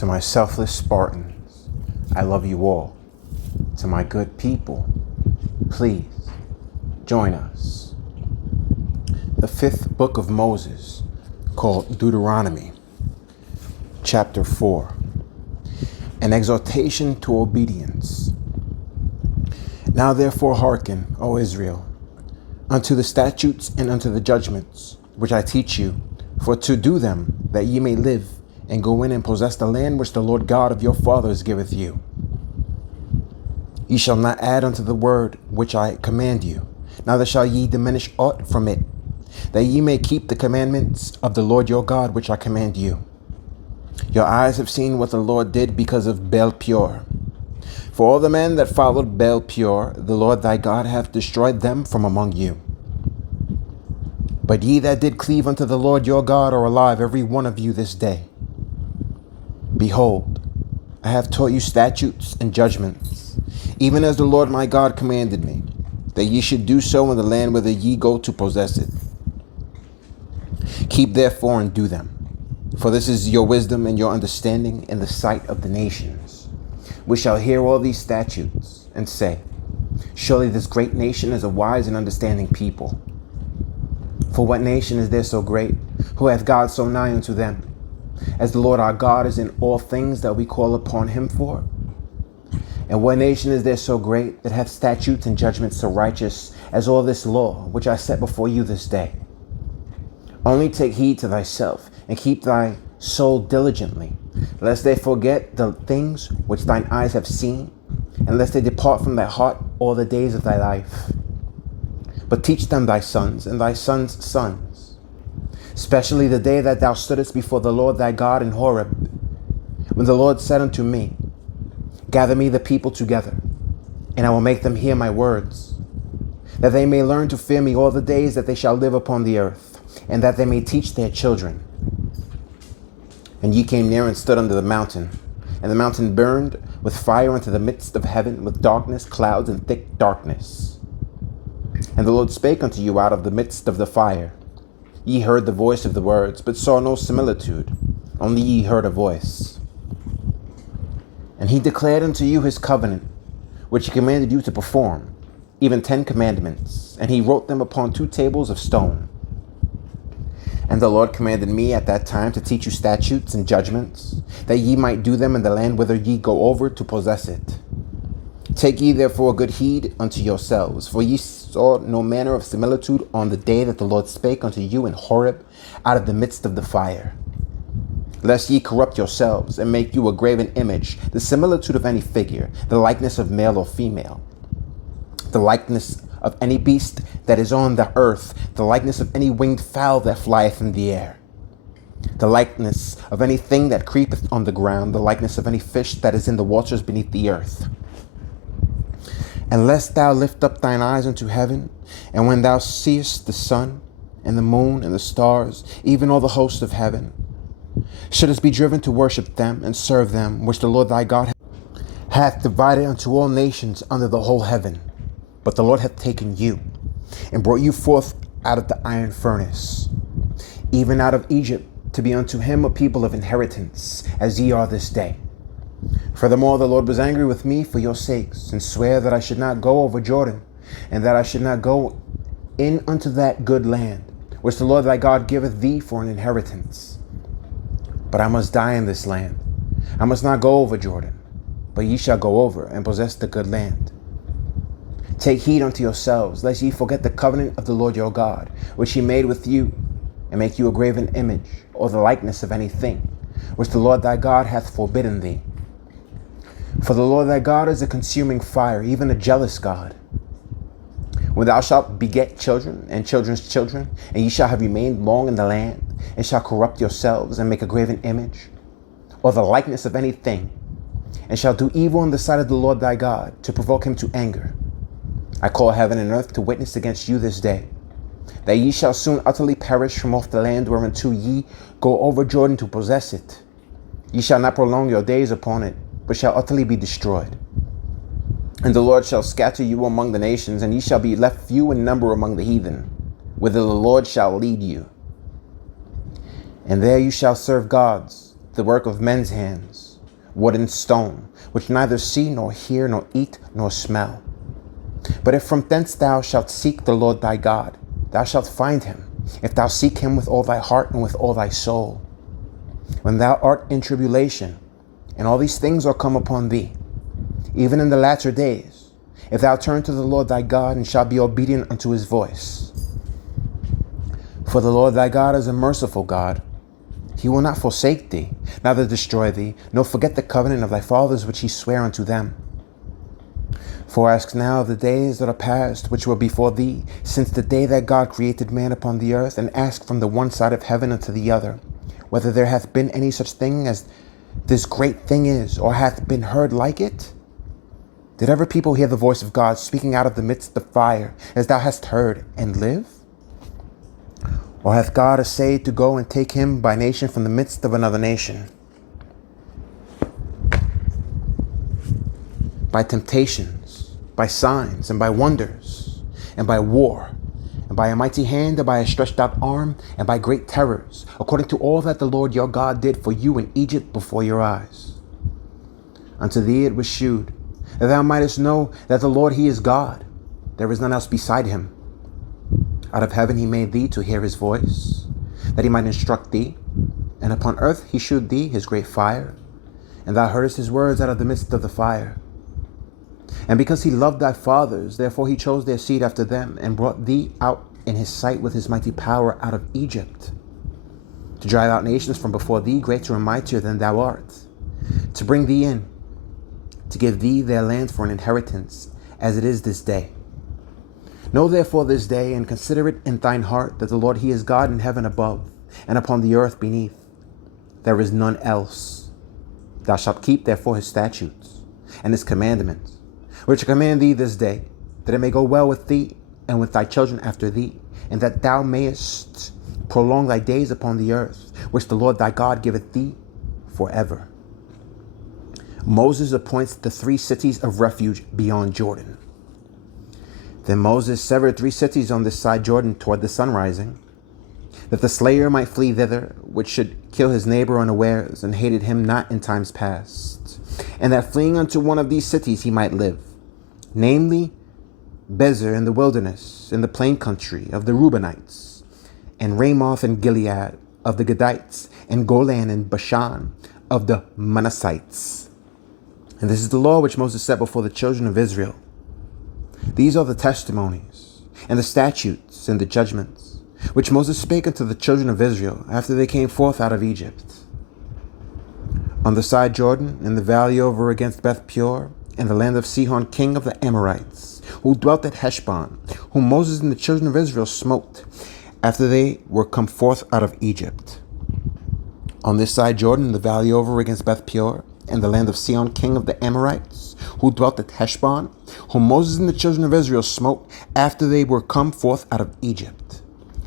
To my selfless Spartans, I love you all. To my good people, please join us. The fifth book of Moses, called Deuteronomy, chapter 4. An exhortation to obedience. Now therefore hearken, O Israel, unto the statutes and unto the judgments, which I teach you, for to do them, that ye may live, and go in and possess the land which the Lord God of your fathers giveth you. Ye shall not add unto the word which I command you, neither shall ye diminish aught from it, that ye may keep the commandments of the Lord your God which I command you. Your eyes have seen what the Lord did because of Baal-peor. For all the men that followed Baal-peor, the Lord thy God hath destroyed them from among you. But ye that did cleave unto the Lord your God are alive, every one of you this day. Behold, I have taught you statutes and judgments, even as the Lord my God commanded me, that ye should do so in the land whither ye go to possess it. Keep therefore and do them, for this is your wisdom and your understanding in the sight of the nations, which shall hear all these statutes, and say, surely this great nation is a wise and understanding people. For what nation is there so great, who hath God so nigh unto them, as the Lord our God is in all things that we call upon him for? And what nation is there so great, that hath statutes and judgments so righteous as all this law, which I set before you this day? Only take heed to thyself, and keep thy soul diligently, lest they forget the things which thine eyes have seen, and lest they depart from thy heart all the days of thy life. But teach them thy sons and thy sons' sons, especially the day that thou stoodest before the Lord thy God in Horeb, when the Lord said unto me, gather me the people together, and I will make them hear my words, that they may learn to fear me all the days that they shall live upon the earth, and that they may teach their children. And ye came near and stood under the mountain, and the mountain burned with fire into the midst of heaven, with darkness, clouds, and thick darkness. And the Lord spake unto you out of the midst of the fire. Ye heard the voice of the words, but saw no similitude, only ye heard a voice. And he declared unto you his covenant, which he commanded you to perform, even 10 commandments, and he wrote them upon 2 tables of stone. And the Lord commanded me at that time to teach you statutes and judgments, that ye might do them in the land whither ye go over to possess it. Take ye therefore good heed unto yourselves, for ye saw no manner of similitude on the day that the Lord spake unto you in Horeb out of the midst of the fire. Lest ye corrupt yourselves, and make you a graven image, the similitude of any figure, the likeness of male or female, the likeness of any beast that is on the earth, the likeness of any winged fowl that flieth in the air, the likeness of anything that creepeth on the ground, the likeness of any fish that is in the waters beneath the earth. And lest thou lift up thine eyes unto heaven, and when thou seest the sun, and the moon, and the stars, even all the host of heaven, shouldest be driven to worship them and serve them, which the Lord thy God hath divided unto all nations under the whole heaven. But the Lord hath taken you, and brought you forth out of the iron furnace, even out of Egypt, to be unto him a people of inheritance, as ye are this day. Furthermore, the Lord was angry with me for your sakes, and sware that I should not go over Jordan, and that I should not go in unto that good land, which the Lord thy God giveth thee for an inheritance. But I must die in this land. I must not go over Jordan, but ye shall go over and possess the good land. Take heed unto yourselves, lest ye forget the covenant of the Lord your God, which he made with you, and make you a graven image, or the likeness of anything, which the Lord thy God hath forbidden thee. For the Lord thy God is a consuming fire, even a jealous God. When thou shalt beget children and children's children, and ye shall have remained long in the land, and shall corrupt yourselves, and make a graven image, or the likeness of anything, and shall do evil in the sight of the Lord thy God, to provoke him to anger, I call heaven and earth to witness against you this day, that ye shall soon utterly perish from off the land whereunto ye go over Jordan to possess it. Ye shall not prolong your days upon it, but shall utterly be destroyed. And the Lord shall scatter you among the nations, and ye shall be left few in number among the heathen, whither the Lord shall lead you. And there you shall serve gods, the work of men's hands, wood and stone, which neither see, nor hear, nor eat, nor smell. But if from thence thou shalt seek the Lord thy God, thou shalt find him, if thou seek him with all thy heart and with all thy soul. When thou art in tribulation, and all these things are come upon thee, even in the latter days, if thou turn to the Lord thy God, and shalt be obedient unto his voice. For the Lord thy God is a merciful God. He will not forsake thee, neither destroy thee, nor forget the covenant of thy fathers which he sware unto them. For ask now of the days that are past, which were before thee, since the day that God created man upon the earth, and ask from the one side of heaven unto the other, whether there hath been any such thing as this great thing is, or hath been heard like it? Did ever people hear the voice of God speaking out of the midst of fire, as thou hast heard, and live? Or hath God essayed to go and take him by nation from the midst of another nation? By temptations, by signs, and by wonders, and by war, and by a mighty hand, and by a stretched out arm, and by great terrors, according to all that the Lord your God did for you in Egypt before your eyes. Unto thee it was shewed, that thou mightest know that the Lord he is God, there is none else beside him. Out of heaven he made thee to hear his voice, that he might instruct thee, and upon earth he shewed thee his great fire, and thou heardest his words out of the midst of the fire. And because he loved thy fathers, therefore he chose their seed after them, and brought thee out in his sight with his mighty power out of Egypt, to drive out nations from before thee, greater and mightier than thou art, to bring thee in, to give thee their land for an inheritance, as it is this day. Know therefore this day, and consider it in thine heart, that the Lord he is God in heaven above, and upon the earth beneath. There is none else. Thou shalt keep therefore his statutes and his commandments, which I command thee this day, that it may go well with thee and with thy children after thee, and that thou mayest prolong thy days upon the earth, which the Lord thy God giveth thee forever. Moses appoints the 3 cities of refuge beyond Jordan. Then Moses severed 3 cities on this side Jordan toward the sun rising, that the slayer might flee thither, which should kill his neighbor unawares, and hated him not in times past, and that fleeing unto one of these cities he might live, namely Bezer in the wilderness, in the plain country of the Reubenites, and Ramoth and Gilead of the Gadites, and Golan and Bashan of the Manassites. And this is the law which Moses set before the children of Israel. These are the testimonies, and the statutes, and the judgments, which Moses spake unto the children of Israel after they came forth out of Egypt. On the side Jordan, in the valley over against Beth Peor, in the land of Sihon king of the Amorites, who dwelt at Heshbon, whom Moses and the children of Israel smote, after they were come forth out of Egypt. On this side Jordan, in the valley over against Beth Peor, in the land of Sihon king of the Amorites, who dwelt at Heshbon, whom Moses and the children of Israel smote, after they were come forth out of Egypt.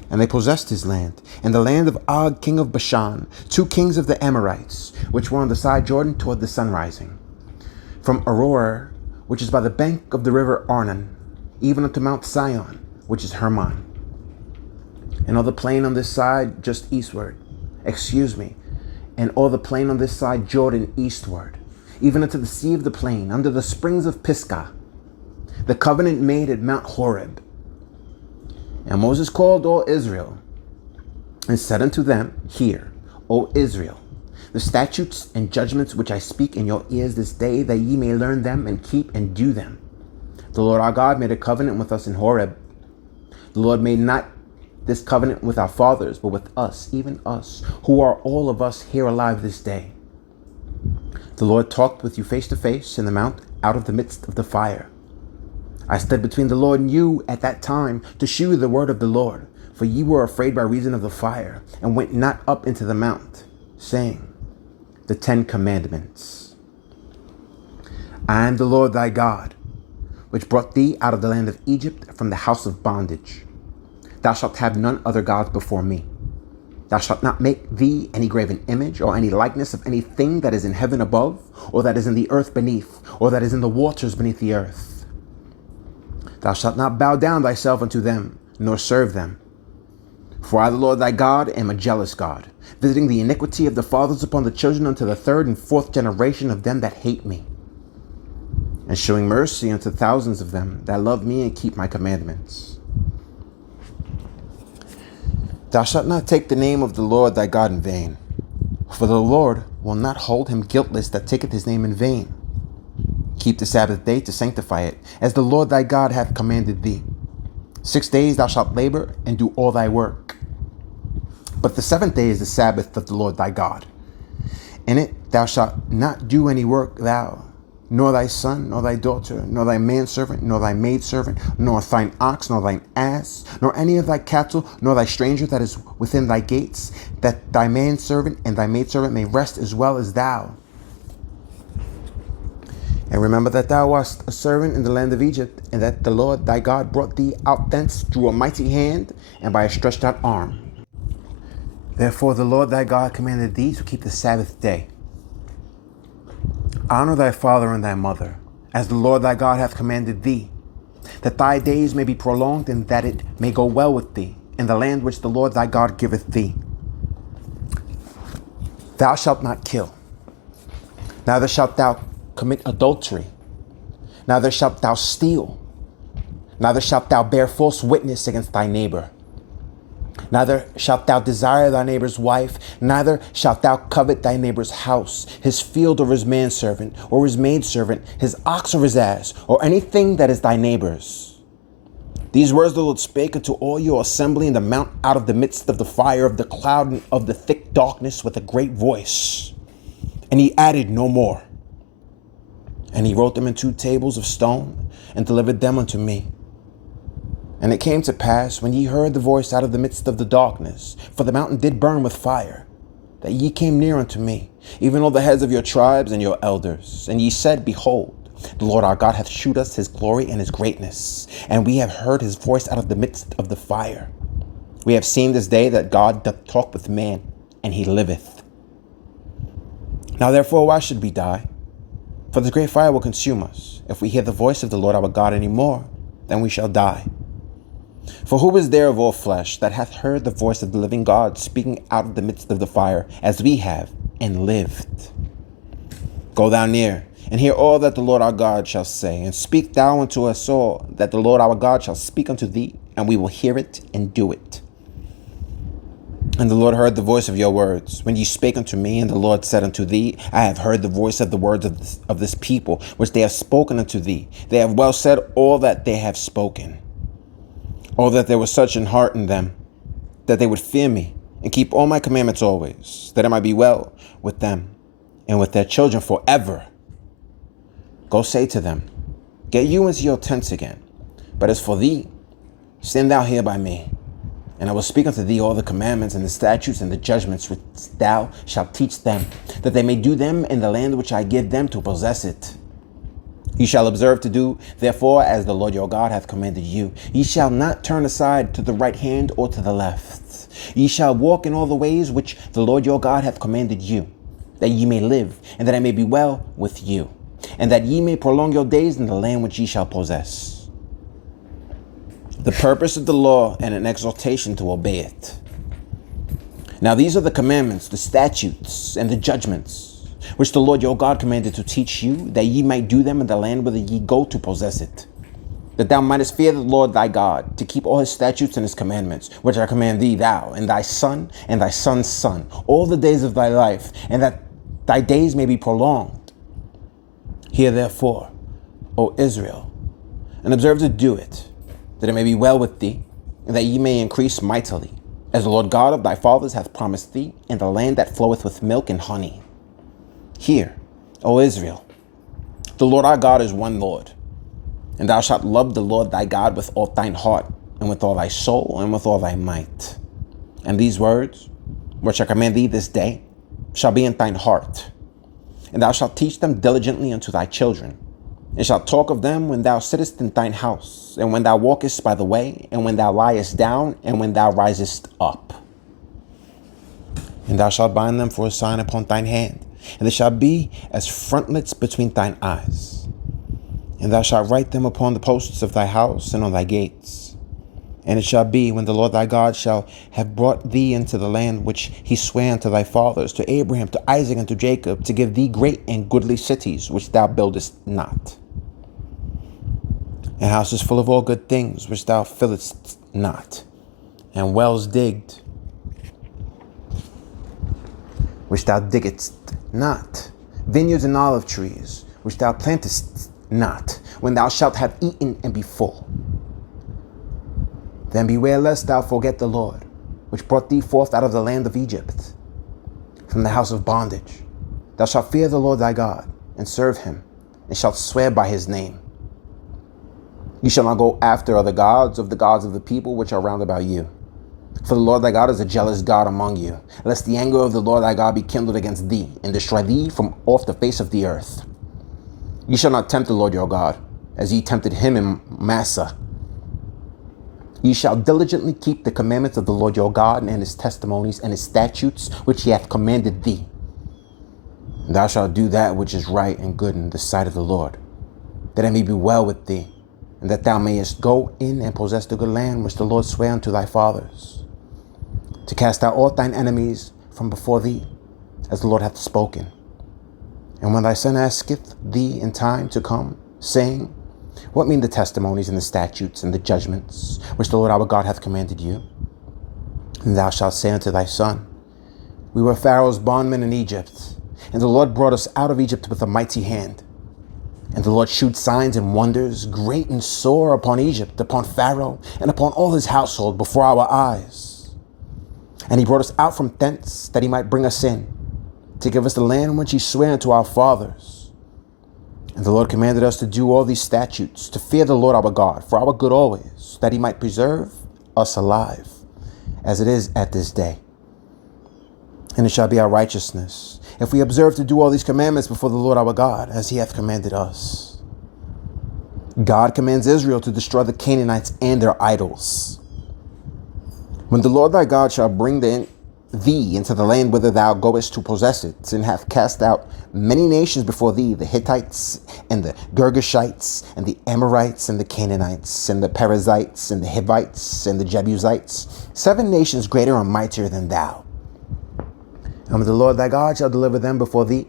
And they possessed his land, and the land of Og king of Bashan, 2 kings of the Amorites, which were on the side Jordan toward the sun rising, from Aroer, which is by the bank of the river Arnon, even unto Mount Sion, which is Hermon. And all the plain on this side just eastward, and all the plain on this side Jordan eastward, even unto the sea of the plain, under the springs of Pisgah, the covenant made at Mount Horeb. And Moses called all Israel, and said unto them, Hear, O Israel, the statutes and judgments which I speak in your ears this day, that ye may learn them, and keep and do them. The Lord our God made a covenant with us in Horeb. The Lord made not this covenant with our fathers, but with us, even us, who are all of us here alive this day. The Lord talked with you face to face in the mount out of the midst of the fire. I stood between the Lord and you at that time to shew you the word of the Lord, for ye were afraid by reason of the fire, and went not up into the mount, saying, the 10 Commandments. I am the Lord thy God, which brought thee out of the land of Egypt from the house of bondage. Thou shalt have none other gods before me. Thou shalt not make thee any graven image, or any likeness of anything that is in heaven above, or that is in the earth beneath, or that is in the waters beneath the earth. Thou shalt not bow down thyself unto them, nor serve them. For I, the Lord thy God, am a jealous God, visiting the iniquity of the fathers upon the children unto the third and fourth generation of them that hate me, and showing mercy unto thousands of them that love me and keep my commandments. Thou shalt not take the name of the Lord thy God in vain, for the Lord will not hold him guiltless that taketh his name in vain. Keep the Sabbath day to sanctify it, as the Lord thy God hath commanded thee. 6 days thou shalt labor and do all thy work. But the seventh day is the Sabbath of the Lord thy God. In it thou shalt not do any work, thou, nor thy son, nor thy daughter, nor thy manservant, nor thy maidservant, nor thine ox, nor thine ass, nor any of thy cattle, nor thy stranger that is within thy gates, that thy manservant and thy maidservant may rest as well as thou. And remember that thou wast a servant in the land of Egypt, and that the Lord thy God brought thee out thence through a mighty hand and by a stretched out arm. Therefore the Lord thy God commanded thee to keep the Sabbath day. Honor thy father and thy mother, as the Lord thy God hath commanded thee, that thy days may be prolonged, and that it may go well with thee in the land which the Lord thy God giveth thee. Thou shalt not kill, neither shalt thou commit adultery, neither shalt thou steal, neither shalt thou bear false witness against thy neighbor. Neither shalt thou desire thy neighbor's wife, neither shalt thou covet thy neighbor's house, his field, or his manservant, or his maidservant, his ox or his ass, or anything that is thy neighbor's. These words the Lord spake unto all your assembly in the mount out of the midst of the fire, of the cloud, and of the thick darkness, with a great voice. And he added no more. And he wrote them in 2 tables of stone, and delivered them unto me. And it came to pass, when ye heard the voice out of the midst of the darkness, for the mountain did burn with fire, that ye came near unto me, even all the heads of your tribes and your elders. And ye said, Behold, the Lord our God hath shewed us his glory and his greatness, and we have heard his voice out of the midst of the fire. We have seen this day that God doth talk with man, and he liveth. Now therefore why should we die? For this great fire will consume us. If we hear the voice of the Lord our God any more, then we shall die. For who is there of all flesh that hath heard the voice of the living God speaking out of the midst of the fire, as we have, and lived? Go thou near, and hear all that the Lord our God shall say, and speak thou unto us all that the Lord our God shall speak unto thee, and we will hear it and do it. And the Lord heard the voice of your words, when ye spake unto me, and the Lord said unto thee, I have heard the voice of the words of this people, which they have spoken unto thee. They have well said all that they have spoken. Oh, that there was such an heart in them, that they would fear me, and keep all my commandments always, that it might be well with them, and with their children forever. Go say to them, Get you into your tents again. But as for thee, stand thou here by me, and I will speak unto thee all the commandments and the statutes and the judgments which thou shalt teach them, that they may do them in the land which I give them to possess it. Ye shall observe to do, therefore, as the Lord your God hath commanded you. Ye shall not turn aside to the right hand or to the left. Ye shall walk in all the ways which the Lord your God hath commanded you, that ye may live, and that it may be well with you, and that ye may prolong your days in the land which ye shall possess. The purpose of the law and an exhortation to obey it. Now these are the commandments, the statutes, and the judgments, which the Lord your God commanded to teach you, that ye might do them in the land whither ye go to possess it. That thou mightest fear the Lord thy God, to keep all his statutes and his commandments, which I command thee, thou, and thy son, and thy son's son, all the days of thy life, and that thy days may be prolonged. Hear therefore, O Israel, and observe to do it, that it may be well with thee, and that ye may increase mightily, as the Lord God of thy fathers hath promised thee, in the land that floweth with milk and honey. Hear, O Israel, the Lord our God is one Lord, and thou shalt love the Lord thy God with all thine heart, and with all thy soul, and with all thy might. And these words, which I command thee this day, shall be in thine heart, and thou shalt teach them diligently unto thy children, and shalt talk of them when thou sittest in thine house, and when thou walkest by the way, and when thou liest down, and when thou risest up. And thou shalt bind them for a sign upon thine hand, and they shall be as frontlets between thine eyes. And thou shalt write them upon the posts of thy house and on thy gates. And it shall be, when the Lord thy God shall have brought thee into the land which he sware unto thy fathers, to Abraham, to Isaac, and to Jacob, to give thee great and goodly cities, which thou buildest not, and houses full of all good things, which thou fillest not, and wells digged, which thou diggest not, vineyards and olive trees, which thou plantest not, when thou shalt have eaten and be full. Then beware lest thou forget the Lord, which brought thee forth out of the land of Egypt, from the house of bondage. Thou shalt fear the Lord thy God, and serve him, and shalt swear by his name. You shall not go after other gods of the people which are round about you. For the Lord thy God is a jealous God among you, lest the anger of the Lord thy God be kindled against thee, and destroy thee from off the face of the earth. Ye shall not tempt the Lord your God, as ye tempted him in Massah. Ye shall diligently keep the commandments of the Lord your God, and his testimonies and his statutes, which he hath commanded thee. And thou shalt do that which is right and good in the sight of the Lord, that it may be well with thee, and that thou mayest go in and possess the good land which the Lord sware unto thy fathers, to cast out all thine enemies from before thee, as the Lord hath spoken. And when thy son asketh thee in time to come, saying, What mean the testimonies and the statutes and the judgments which the Lord our God hath commanded you? And thou shalt say unto thy son, We were Pharaoh's bondmen in Egypt, and the Lord brought us out of Egypt with a mighty hand. And the Lord shewed signs and wonders, great and sore, upon Egypt, upon Pharaoh, and upon all his household before our eyes. And he brought us out from thence, that he might bring us in, to give us the land which he sware unto our fathers. And the Lord commanded us to do all these statutes, to fear the Lord our God, for our good always, that he might preserve us alive, as it is at this day. And it shall be our righteousness, if we observe to do all these commandments before the Lord our God, as he hath commanded us. God commands Israel to destroy the Canaanites and their idols. When the Lord thy God shall bring thee into the land whither thou goest to possess it, and hath cast out many nations before thee, the Hittites, and the Girgashites, and the Amorites, and the Canaanites, and the Perizzites, and the Hivites, and the Jebusites, 7 nations greater and mightier than thou. And when the Lord thy God shall deliver them before thee,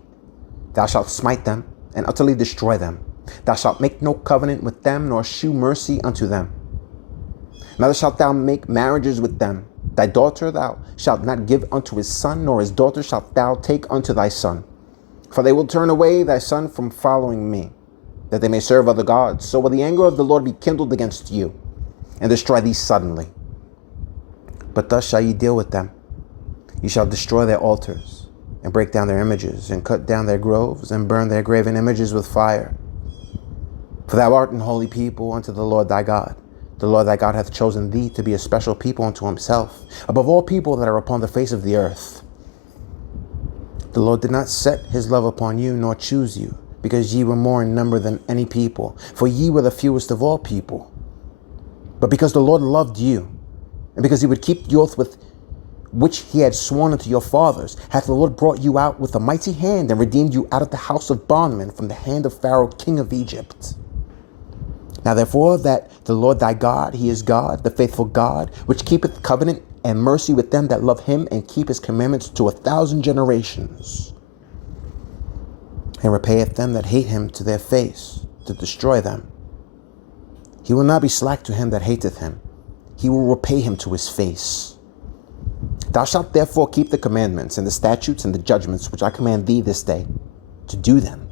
thou shalt smite them, and utterly destroy them. Thou shalt make no covenant with them, nor shew mercy unto them. Neither shalt thou make marriages with them. Thy daughter thou shalt not give unto his son, nor his daughter shalt thou take unto thy son. For they will turn away thy son from following me, that they may serve other gods. So will the anger of the Lord be kindled against you, and destroy thee suddenly. But thus shall ye deal with them. Ye shall destroy their altars, and break down their images, and cut down their groves, and burn their graven images with fire. For thou art an holy people unto the Lord thy God. The Lord thy God hath chosen thee to be a special people unto himself, above all people that are upon the face of the earth. The Lord did not set his love upon you, nor choose you, because ye were more in number than any people, for ye were the fewest of all people. But because the Lord loved you, and because he would keep the oath with which he had sworn unto your fathers, hath the Lord brought you out with a mighty hand, and redeemed you out of the house of bondmen, from the hand of Pharaoh king of Egypt. Now therefore that the Lord thy God, he is God, the faithful God, which keepeth covenant and mercy with them that love him, and keep his commandments to 1,000 generations, and repayeth them that hate him to their face, to destroy them. He will not be slack to him that hateth him. He will repay him to his face. Thou shalt therefore keep the commandments and the statutes and the judgments which I command thee this day, to do them.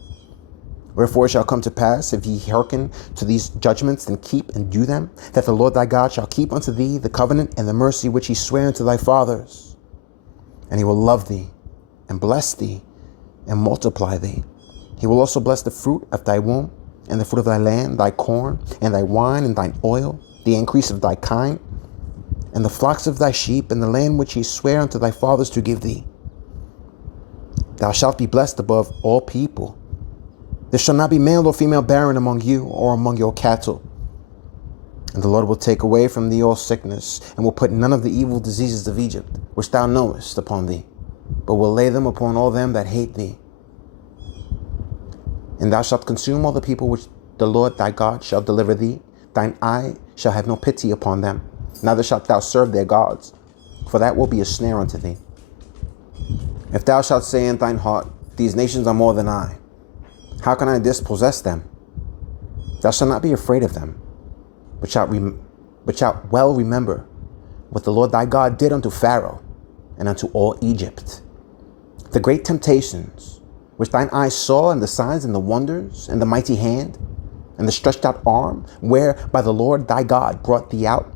Wherefore it shall come to pass, if ye hearken to these judgments, and keep and do them, that the Lord thy God shall keep unto thee the covenant and the mercy which he sware unto thy fathers. And he will love thee, and bless thee, and multiply thee. He will also bless the fruit of thy womb, and the fruit of thy land, thy corn, and thy wine, and thine oil, the increase of thy kind, and the flocks of thy sheep, and the land which he sware unto thy fathers to give thee. Thou shalt be blessed above all people. There shall not be male or female barren among you, or among your cattle. And the Lord will take away from thee all sickness, and will put none of the evil diseases of Egypt, which thou knowest, upon thee, but will lay them upon all them that hate thee. And thou shalt consume all the people which the Lord thy God shall deliver thee. Thine eye shall have no pity upon them. neither shalt thou serve their gods, for that will be a snare unto thee. If thou shalt say in thine heart, these nations are more than I, how can I dispossess them? Thou shalt not be afraid of them, but shalt well remember what the Lord thy God did unto Pharaoh and unto all Egypt. The great temptations which thine eyes saw, and the signs and the wonders, and the mighty hand, and the stretched out arm, whereby the Lord thy God brought thee out,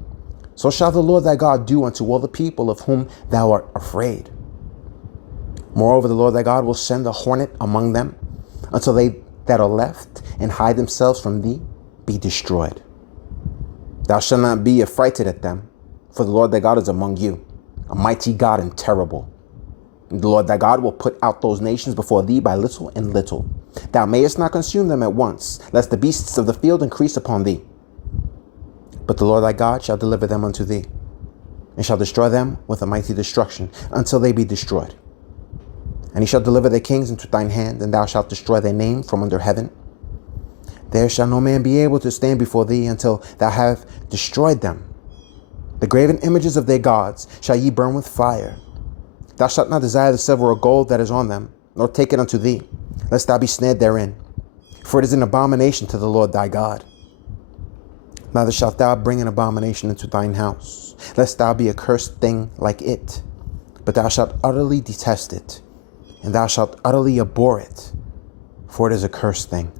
so shall the Lord thy God do unto all the people of whom thou art afraid. Moreover, the Lord thy God will send a hornet among them, until they that are left and hide themselves from thee be destroyed. Thou shalt not be affrighted at them, for the Lord thy God is among you, a mighty God and terrible. And the Lord thy God will put out those nations before thee by little and little. Thou mayest not consume them at once, lest the beasts of the field increase upon thee. But the Lord thy God shall deliver them unto thee, and shall destroy them with a mighty destruction, until they be destroyed. And he shall deliver their kings into thine hand, and thou shalt destroy their name from under heaven. There shall no man be able to stand before thee until thou have destroyed them. The graven images of their gods shall ye burn with fire. Thou shalt not desire the silver or gold that is on them, nor take it unto thee, lest thou be snared therein. For it is an abomination to the Lord thy God. Neither shalt thou bring an abomination into thine house, lest thou be a cursed thing like it. But thou shalt utterly detest it, and thou shalt utterly abhor it, for it is a cursed thing.